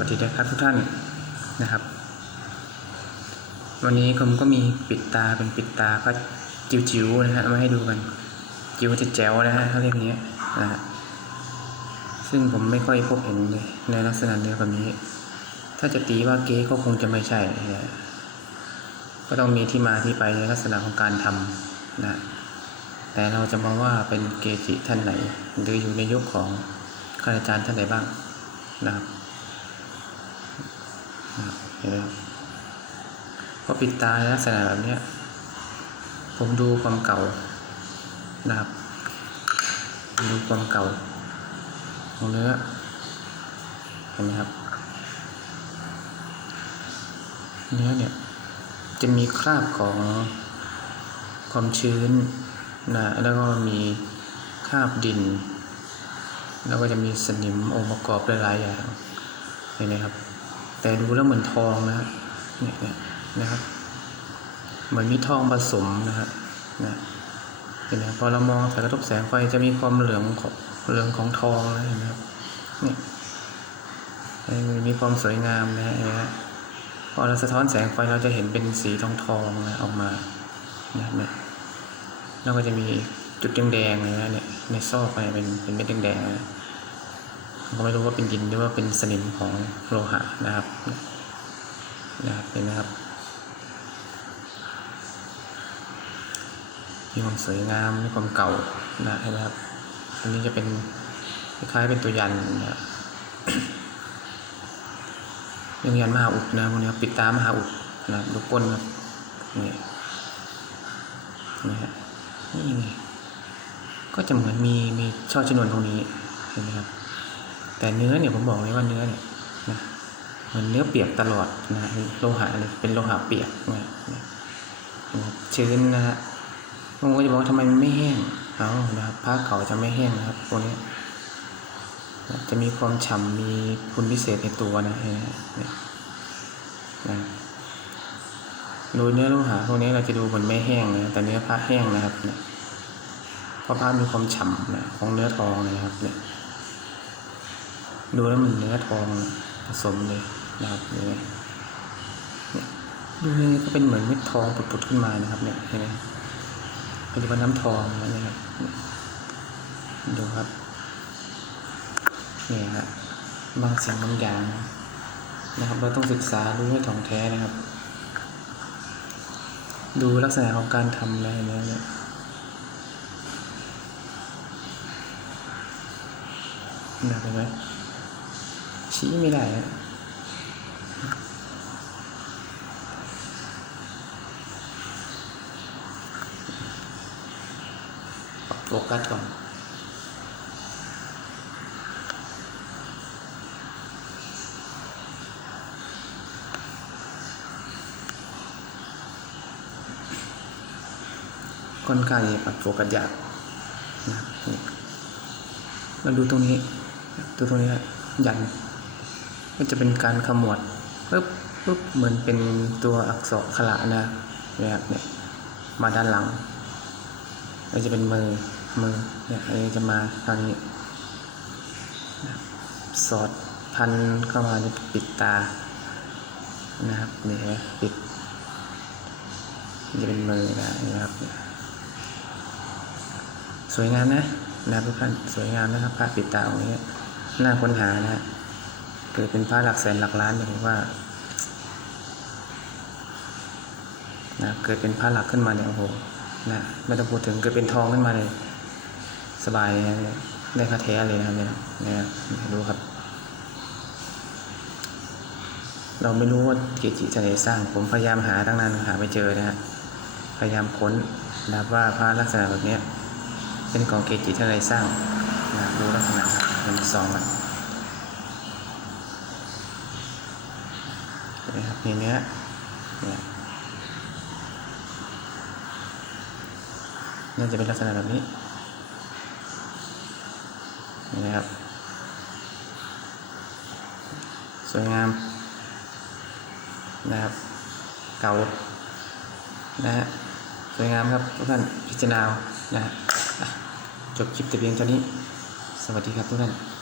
วัสดีนะครับทุกท่านนะครับ วันนี้ผมก็มีปิดตาเป็นปิดตาก็จิ๋วๆนะฮะมาให้ดูกัน จิ๋วจะแจ๋วนะฮะเขาเรียกอย่างเงี้นะฮะซึ่งผมไม่ค่อยพบเห็นเลยในลักษณะเนื้อแบบนี้ ถ้าจะตีว่าเก๊ก็คงจะไม่ใช่นะก็ต้องมีที่มาที่ไปในลักษณะของการทำนะแต่เราจะมองว่าเป็นเกจิท่านไหน หรืออยู่ในยุคของข้าราชการท่านไหนบ้างนะครับนะครับเห็นไหมครับ พอปิดตาในลักษณะแบบนี้ผมดูความเก่านะครับ ดูความเก่าของเนื้อเห็นไหมครับ เนื้อเนี่ยจะมีคราบของความชื้นนะแล้วก็มีคราบดิน แล้วก็จะมีสนิมองค์ประกอบหลายๆอย่างเห็นไหมครับ แต่ดูแล้วเหมือนทองนะฮะเนี่ยนะครับ เหมือนมีทองผสมนะฮะนะเห็นไหมพอเรามองสายกระทบแสงไฟจะมีความเหลืองของเหลืองของทองนะเห็นไหมครับเนี่ยมีความสวยงามนะฮะเห็นไหมพอเราสะท้อนแสงไฟเราจะเห็นเป็นสีทองทองๆนะออกมาเนี่ยเนี่ยแล้วก็จะมีจุดแดงๆนะเนี่ยในซอกไปเป็นเป็นเม็ดแดงๆนะ ก็ไม่รู้ว่าเป็นดินหรือว่าเป็นสนิมของโลหะนะครับนะครับเห็นไหมครับ มีความสวยงามมีความเก่านะเห็นไหมครับอันนี้จะเป็นคล้ายเป็นตัวยันนะยังยันมหาอุดนะพวกนี้ปิดตามหาอุดนะดูก้นครับนี่นี่ฮะนี่ไงก็จะเหมือนมีมีช่อชนวนตรงนี้เห็นไหมครับ แต่เนื้อเนี่ยผมบอกเลยว่าเนื้อเนี่ยนะเหมือนเนื้อเปียกตลอดนะโลหะเลยเป็นโลหะเปียกนะนะชื้นนะฮะผมก็จะบอกว่าทำไมมันไม่แห้งเอานะครับผ้าเก่าจะไม่แห้งนะครับตัวนี้จะมีความฉ่ำมีคุณพิเศษในตัวนะเห็นไหมเนี่ยนะโดยเนื้อโลหะพวกนี้เราจะดูเหมือนไม่แห้งนะแต่เนื้อผ้าแห้งนะครับเนี่ยเพราะผ้ามีความฉ่ำนะของเนื้อทองนะครับเนี่ย ดูแล้วมันเนื้อทองผสมเลยนะครับเนี่ยเนี่ยดูนี่ก็เป็นเหมือนเม็ดทองปุดๆขึ้นมานะครับ เนี่ยเห็นไหมปัจจุบันน้ำทองนะครับดูครับนี่ฮะบบางสิ่งบางอย่างนะครับ เราต้องศึกษาดูให้ถ่องแท้นะครับ ดูลักษณะของการทำอะไรนี่ยเนี่ยนะเห็นไหม ชี้ไม่ได้อะปรับโฟกัสก่อนค่อนข้างจะปรับโฟกัสยากนะครับนี่เราดูตรงนี้ ดูตรงนี้ฮะยัน ก็จะเป็นการขมวดปึ๊บปึ๊บเหมือนเป็นตัวอักษรขละนะนี่ยครับเนี่ยมาด้านหลังก็จะเป็นมือมือเนี่ยอันนี้จะมาทางนี้สอดพันเข้ามาในปิดตานะครับนี่เห็นไหมปิดจะเป็นมือนะนะครับ สวยงามนะนะทุกท่านสวยงามนะครับผ้าปิดตาองนี้น่าค้นหานะฮะ เกิดเป็นผ้าหลักแสนหลักล้านเนี่ยผมว่านะเกิดเป็นผ้าหลักขึ้นมาเนี่ยโอ้โหนะไม่ต้องพูดถึงเกิดเป็นทองขึ้นมาเลยสบายได้คาแท้เลยนะครับเนี่ยนะดูครับ เราไม่รู้ว่าเกจิจะไหนสร้าง ผมพยายามหาตั้งนานหาไม่เจอนะฮะพยายามค้นนะครับว่าพระลักษณะแบบนี้เป็นของเกจิที่อะไรสร้างนะดูลักษณะครับเป็นซองอะเห็ นไหมครับนี่เนื้อเนี่ยน่าจะเป็นลักษณะแบบนี้นไหมครับ สวยงาม นะครับ เก่านะฮะสวยงามครับทุกท่านพิจารณานะฮะจบคลิปแต่เพียงเท่านี้ สวัสดีครับทุกท่าน